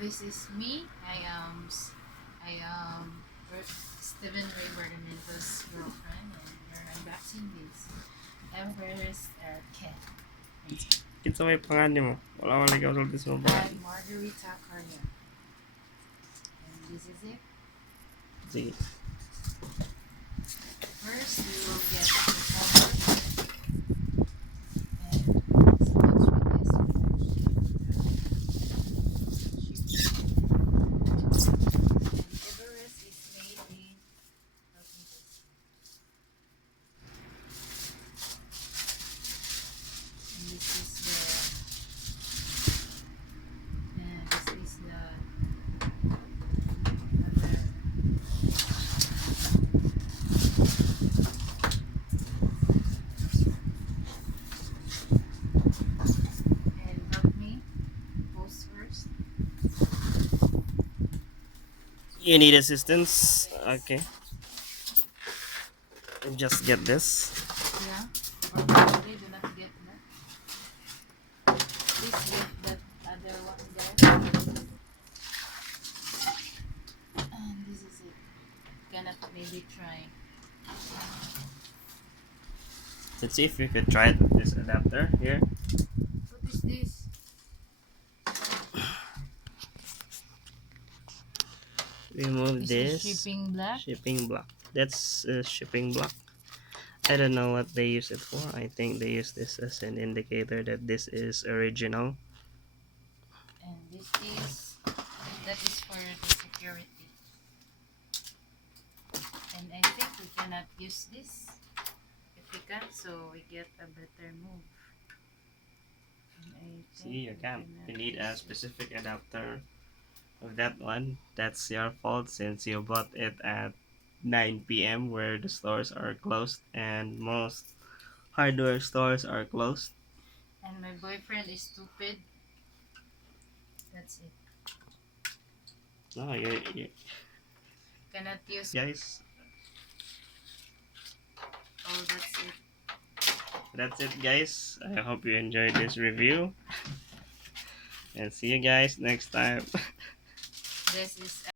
This is me. I am Steven Ray Bergaminto's girlfriend, and we're unboxing this Everest can. Kinsa may pangalan mo? Wala wala ikaw sulti sa mga And Margarita Cardia. And this is it. Sige. First, we will get the cover. And so what's with this? And Everest is made in. And this is the other. And help me post first. You need assistance? Okay. Just get this. Yeah. Or probably do not get that. Please get that other one there. And this is it. Gonna maybe try. Let's see if we could try it with this adapter here. What is this? Remove Is this this shipping black? shipping block. That's a shipping block. I don't know what they use it for. I think they use this as an indicator that this is original. And that is for the security. And I think we cannot use this. If we can, so we get a better move. And I think See, you we can't. You cannot need a use this. specific adapter of that one. That's your fault since you bought it at 9 p.m. where the stores are closed and most hardware stores are closed. And my boyfriend is stupid. That's it. No, you Cannot use. guys. Oh, that's it. That's it, guys. I hope you enjoyed this review and see you guys next time. This is